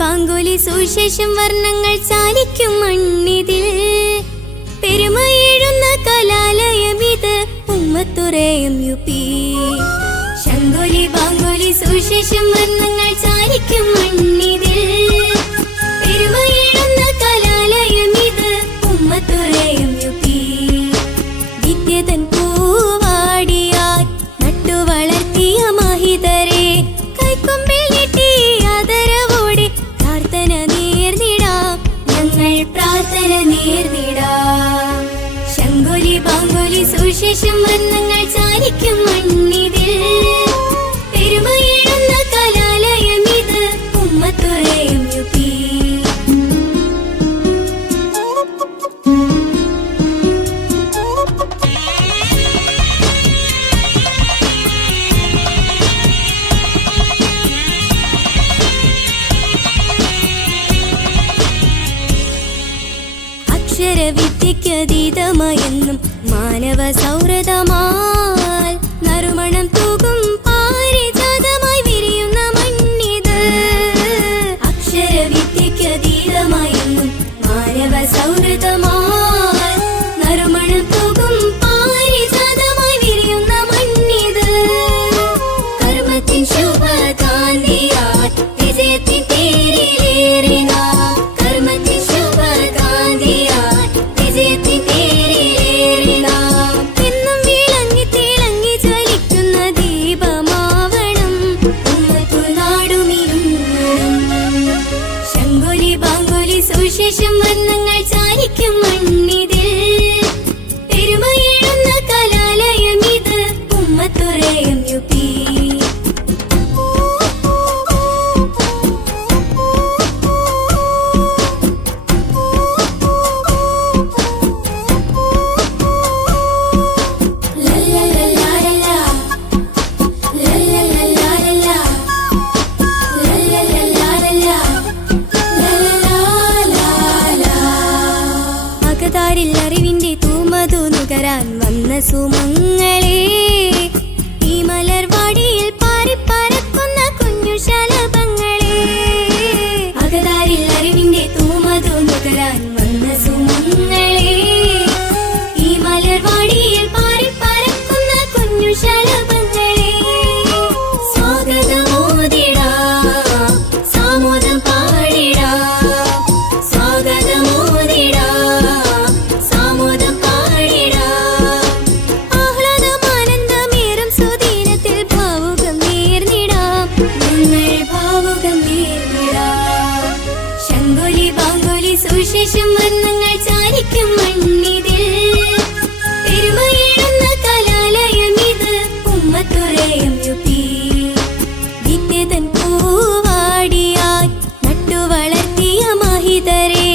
ബാങ്കുലി സുശേഷം വർണ്ണങ്ങൾ ചാലിക്കും മണ്ണിതിൽ പെരുമയെഴുന്ന കലാലയമിത് ഉമ്മത്തുറയും യുപി. ശങ്കുലി ബാങ്കുലി സുശേഷം വർണ്ണങ്ങൾ ചാലിക്കും മണ്ണിതിൽ പെരുമയെഴുന്ന കലാലയമിത് ഉമ്മത്തുറയും യുപി. വിദ്യതൻ പൂവാടിയാൽ നട്ടു വളർത്തിയ മാഹിതരെ കൈക്കൊമ്പിൽ നീട്ടി ആദരവോടെ പ്രാർത്ഥന നേർന്നിടാം, ഞങ്ങൾ പ്രാർത്ഥന നേർന്നിടാം. ശങ്കുലി ബാങ്കുലി സുശേഷം വർണ്ണങ്ങൾ ചാലിക്കും മണ്ണിതിൽ പെരുമയെഴുന്ന കലാലയമിത് ഉമ്മത്തുറയും യുപി. അക്ഷരവിദ്യയ്ക്കതീതമായെന്നും മാനവ സൗഹൃദമാൽ നറുമണം തൂകും പാരിജാതമായി വിരിയുന്ന മണ്ണിത്. അക്ഷരവിദ്യയ്ക്കതീതമായെന്നും മാനവ സൗഹൃദമാൽ നറുമണം തൂകും പാരിജാതമായി വിരിയുന്ന മണ്ണിത്. കർമ്മത്തിൻ ശുഭകാന്തിയാൽ വിജയത്തിൻ തേരിലേറിന കർമ്മത്തിൻ ശുഭകാന്തിയാൽ വിജയത്തിൻ തേരിലേറിന എന്നും വിളങ്ങി തിളങ്ങി ജ്വലിക്കുന്ന ദീപമാവണം ഉമ്മത്തുനാടുമിരുങ്ങണം. ശങ്കുലി ബാങ്കുലി സുശേഷം വർണ്ണങ്ങൾ ചാലിക്കും മണ്ണിതിൽ പെരുമയെഴുന്ന കലാലയമിത് ഉമ്മത്തുറയും യുപി. അകതാരിൽ അറിവിന്റെ തൂമതു നുകരാൻ വന്ന സുമങ്ങളെ ഈ മലർവാടിയിൽ പാറിപ്പറക്കുന്ന കുഞ്ഞു ശലഭങ്ങളെ. അകതാരിൽ അറിവിന്റെ തൂമതു നുകരാൻ വന്ന സുമങ്ങളെ ഈ മലർവാടിയിൽ പാറിപ്പറക്കുന്ന കുഞ്ഞു ശലഭങ്ങളെ. സ്വാഗതമോദിടാം, സാമോദം പാടിടാം, സ്വാഗതമോദിടാം, സാമോദം പാടിടാം. ആഹ്ലാദമാനന്ദമേറും സുദിനത്തിൽ ഭാവുകം നേർന്നിടാം, ഞങ്ങൾ ഭാവുകം നേർന്നിടാം. ശങ്കുലി ബാങ്കുലി സുശേഷം വർണ്ണങ്ങൾ ചാലിക്കും മണ്ണിതിൽ പെരുമയെഴുന്ന കലാലയമിത് ഉമ്മത്തുറയും യുപി. വിദ്യതൻ പൂവാടിയാൽ നട്ടു വളർത്തിയ മാഹിതരെ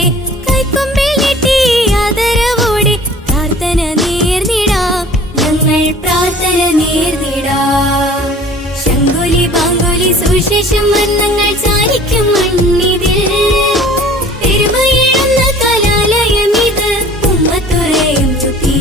കൈക്കൊമ്പിൽ നീട്ടി ആദരവോടെ പ്രാർത്ഥന നേർന്നിടാം, ഞങ്ങൾ പ്രാർത്ഥന നേർന്നിടാം. ശങ്കുലി ബാങ്കുലി സുശേഷം വർണ്ണങ്ങൾ ചാലിക്കും മണ്ണിതിൽ പെരുമയെഴുന്ന കലാലയമിത് ഉമ്മത്തുറയും യുപി.